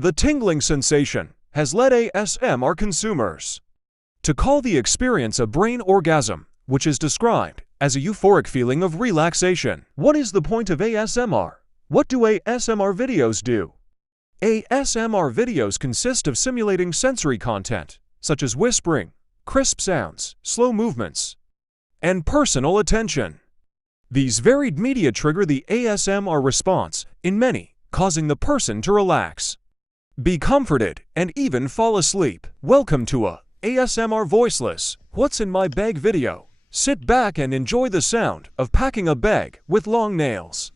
The tingling sensation has led ASMR consumers to call the experience a brain orgasm, which is described as a euphoric feeling of relaxation. What is the point of ASMR? What do ASMR videos do? ASMR videos consist of simulating sensory content, such as whispering, crisp sounds, slow movements, and personal attention. These varied media trigger the ASMR response in many, causing the person to relax, be comforted, and even fall asleep. Welcome to a ASMR voiceless What's in My Bag video. Sit back and enjoy the sound of packing a bag with long nails.